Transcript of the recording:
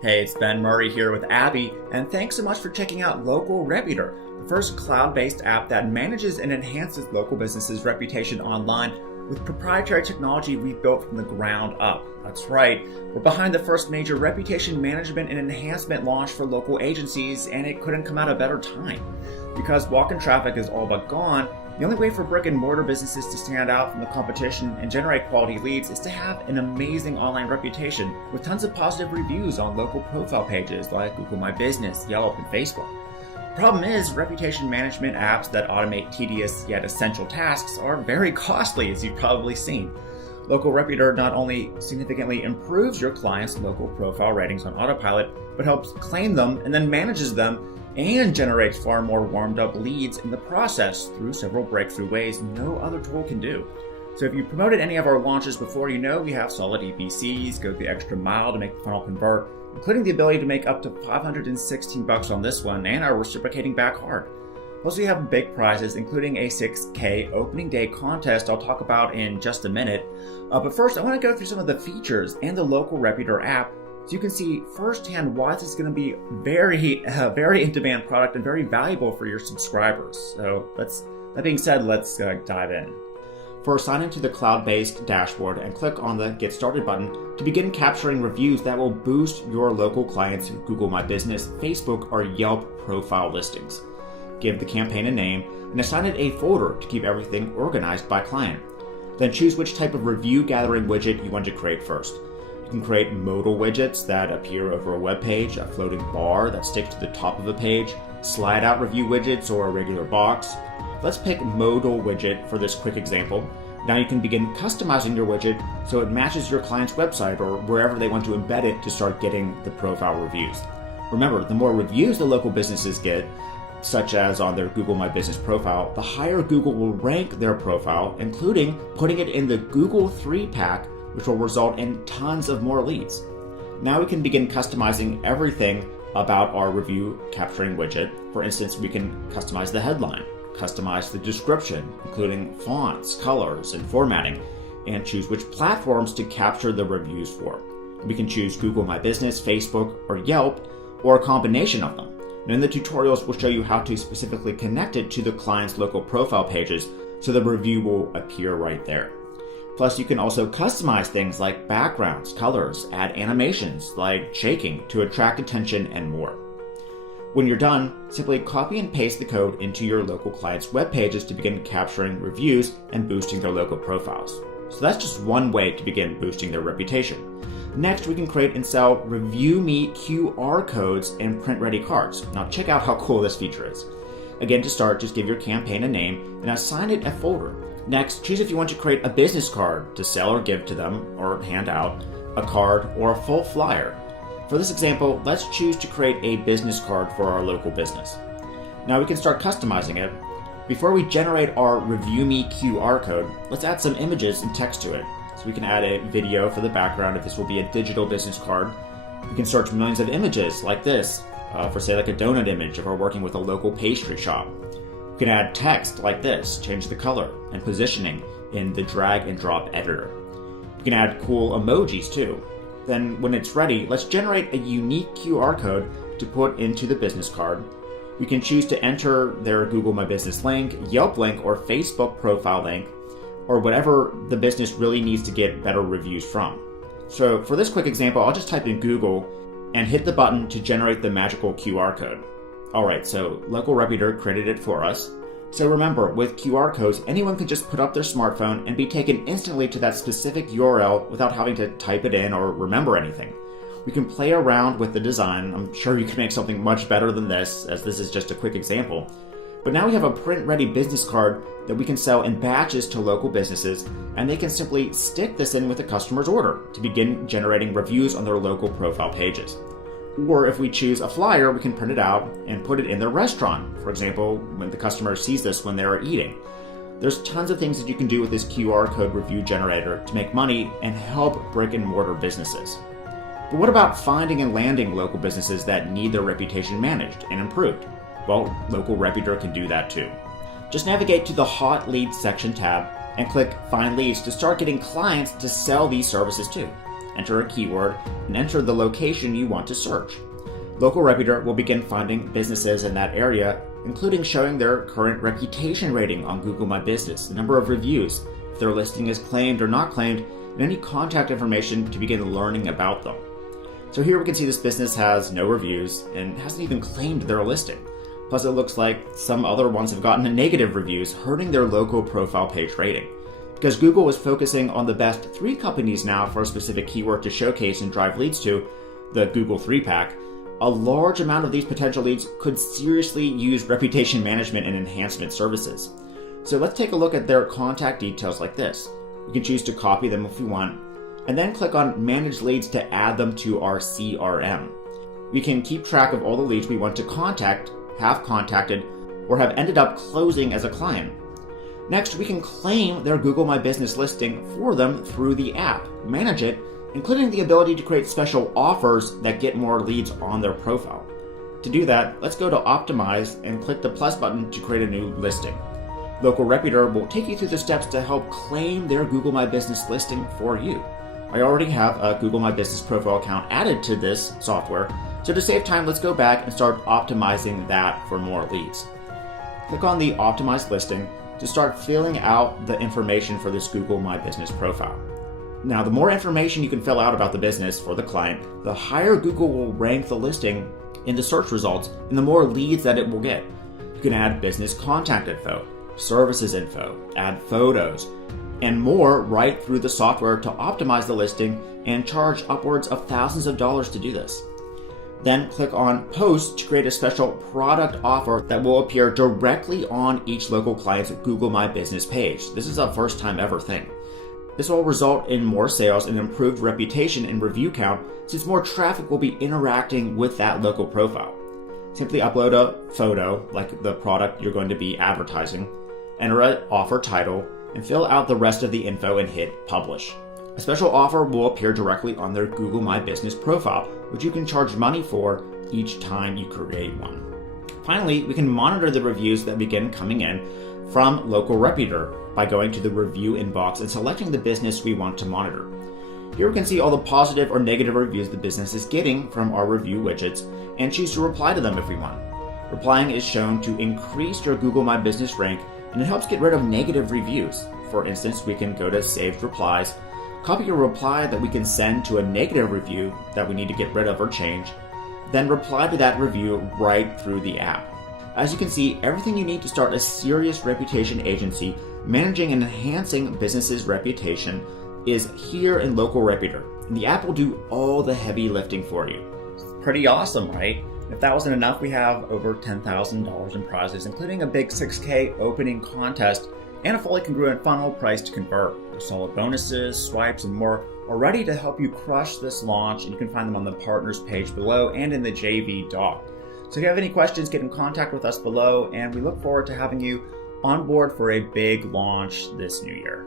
Hey, it's Ben Murray here with Abby, and thanks so much for checking out Local Reputor, the first cloud-based app that manages and enhances local businesses' reputation online with proprietary technology we've built from the ground up. That's right, we're behind the first major reputation management and enhancement launch for local agencies, and it couldn't come at a better time. Because walk-in traffic is all but gone, the only way for brick-and-mortar businesses to stand out from the competition and generate quality leads is to have an amazing online reputation with tons of positive reviews on local profile pages like Google My Business, Yelp, and Facebook. The problem is, reputation management apps that automate tedious yet essential tasks are very costly, as you've probably seen. Local Reputor not only significantly improves your client's local profile ratings on autopilot, but helps claim them and then manages them and generates far more warmed up leads in the process through several breakthrough ways no other tool can do. So if you promoted any of our launches before, you know we have solid EPCs, go the extra mile to make the funnel convert, including the ability to make up to $516 on this one and are reciprocating back hard. Plus we have big prizes, including a $6K opening day contest I'll talk about in just a minute. But first I want to go through some of the features and the Local Reputor app so you can see firsthand why this is going to be very in-demand product and very valuable for your subscribers. So that being said, let's dive in. First, sign into the cloud-based dashboard and click on the Get Started button to begin capturing reviews that will boost your local clients' Google My Business, Facebook, or Yelp profile listings. Give the campaign a name and assign it a folder to keep everything organized by client. Then choose which type of review gathering widget you want to create first. You can create modal widgets that appear over a web page, a floating bar that sticks to the top of a page, slide out review widgets, or a regular box. Let's pick modal widget for this quick example. Now you can begin customizing your widget so it matches your client's website or wherever they want to embed it to start getting the profile reviews. Remember, the more reviews the local businesses get, such as on their Google My Business profile, the higher Google will rank their profile, including putting it in the Google 3-pack, which will result in tons of more leads. Now we can begin customizing everything about our review capturing widget. For instance, we can customize the headline, customize the description, including fonts, colors, and formatting, and choose which platforms to capture the reviews for. We can choose Google My Business, Facebook, or Yelp, or a combination of them. And in the tutorials, we'll show you how to specifically connect it to the client's local profile pages so the review will appear right there. Plus, you can also customize things like backgrounds, colors, add animations like shaking to attract attention, and more. When you're done, simply copy and paste the code into your local client's web pages to begin capturing reviews and boosting their local profiles. So that's just one way to begin boosting their reputation. Next, we can create and sell Review Me QR codes and print-ready cards. Now check out how cool this feature is. Again, to start, just give your campaign a name and assign it a folder. Next, choose if you want to create a business card to sell or give to them, or hand out, a card, or a full flyer. For this example, let's choose to create a business card for our local business. Now we can start customizing it. Before we generate our Review Me QR code, let's add some images and text to it. So we can add a video for the background if this will be a digital business card. We can search millions of images like this, for say like a donut image if we're working with a local pastry shop. We can add text like this, change the color and positioning in the drag and drop editor. We can add cool emojis too. Then when it's ready, let's generate a unique QR code to put into the business card. We can choose to enter their Google My Business link, Yelp link, or Facebook profile link, or whatever the business really needs to get better reviews from. So for this quick example, I'll just type in Google and hit the button to generate the magical QR code. Alright, so Local Reputor created it for us. So remember, with QR codes, anyone can just put up their smartphone and be taken instantly to that specific URL without having to type it in or remember anything. We can play around with the design. I'm sure you can make something much better than this, as this is just a quick example. But now we have a print-ready business card that we can sell in batches to local businesses, and they can simply stick this in with a customer's order to begin generating reviews on their local profile pages. Or if we choose a flyer, we can print it out and put it in their restaurant. For example, when the customer sees this when they're eating. There's tons of things that you can do with this QR code review generator to make money and help brick and mortar businesses. But what about finding and landing local businesses that need their reputation managed and improved? Well, Local Reputor can do that too. Just navigate to the Hot Leads section tab and click Find Leads to start getting clients to sell these services to. enter a keyword, and enter the location you want to search. Local Reputor will begin finding businesses in that area, including showing their current reputation rating on Google My Business, the number of reviews, if their listing is claimed or not claimed, and any contact information to begin learning about them. So here we can see this business has no reviews and hasn't even claimed their listing. Plus it looks like some other ones have gotten negative reviews, hurting their local profile page rating. Because Google is focusing on the best 3 companies now for a specific keyword to showcase and drive leads to, the Google 3-pack, a large amount of these potential leads could seriously use reputation management and enhancement services. So let's take a look at their contact details like this. You can choose to copy them if you want, and then click on Manage Leads to add them to our CRM. We can keep track of all the leads we want to contact, have contacted, or have ended up closing as a client. Next, we can claim their Google My Business listing for them through the app, manage it, including the ability to create special offers that get more leads on their profile. To do that, let's go to Optimize and click the plus button to create a new listing. Local Reputor will take you through the steps to help claim their Google My Business listing for you. I already have a Google My Business profile account added to this software, so to save time, let's go back and start optimizing that for more leads. Click on the Optimize listing to start filling out the information for this Google My Business profile. Now, the more information you can fill out about the business for the client, the higher Google will rank the listing in the search results and the more leads that it will get. You can add business contact info, services info, add photos, and more right through the software to optimize the listing and charge upwards of thousands of dollars to do this. Then click on Post to create a special product offer that will appear directly on each local client's Google My Business page. This is a first time ever thing. This will result in more sales and improved reputation and review count, since more traffic will be interacting with that local profile. Simply upload a photo, like the product you're going to be advertising, enter an offer title, and fill out the rest of the info and hit Publish. A special offer will appear directly on their Google My Business profile, which you can charge money for each time you create one. Finally, we can monitor the reviews that begin coming in from Local Reputor by going to the review inbox and selecting the business we want to monitor. Here we can see all the positive or negative reviews the business is getting from our review widgets and choose to reply to them if we want. Replying is shown to increase your Google My Business rank, and it helps get rid of negative reviews. For instance, we can go to Saved Replies, copy a reply that we can send to a negative review that we need to get rid of or change, then reply to that review right through the app. As you can see, everything you need to start a serious reputation agency managing and enhancing businesses' reputation is here in Local Reputor, and the app will do all the heavy lifting for you. Pretty awesome, right? If that wasn't enough, we have over $10,000 in prizes, including a big $6K opening contest and a fully congruent funnel price to convert. With solid bonuses, swipes, and more are ready to help you crush this launch, and you can find them on the partners page below and in the JV doc. So if you have any questions, get in contact with us below, and we look forward to having you on board for a big launch this new year.